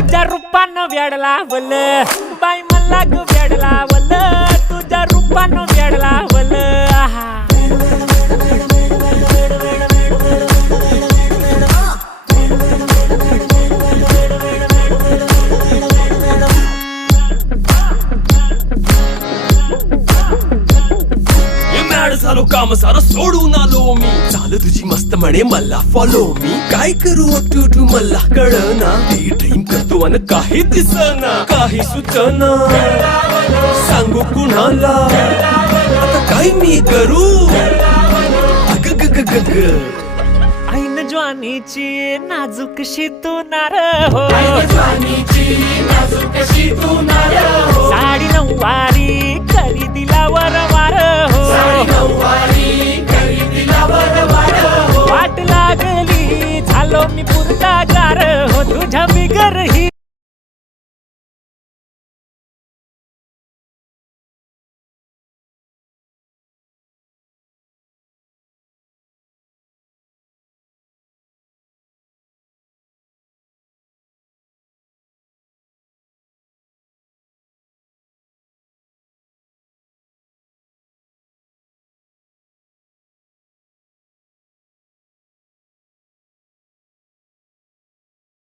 तुझ्या रूपानं वेड लावल बाई मला ग वेड लावल तुझ्या रूपानं वेड लावल आहा झालो काम सारं सोडून आलो मी चाल तुझी मस्त म्हणे मला फॉलो मी काय करू टू मला कळना ती ड्रीम करतो अन काही दिसना काही सुचना सांगू कुणाला आता काय मी करू अग ग ग ग ग ऐन ज्वानीची नाजूकशी तू नार हो साडी नऊवारी करी दिला वरवार हो वाट लागली झालो मी पुरता गार हो तुझ्या बिगर ही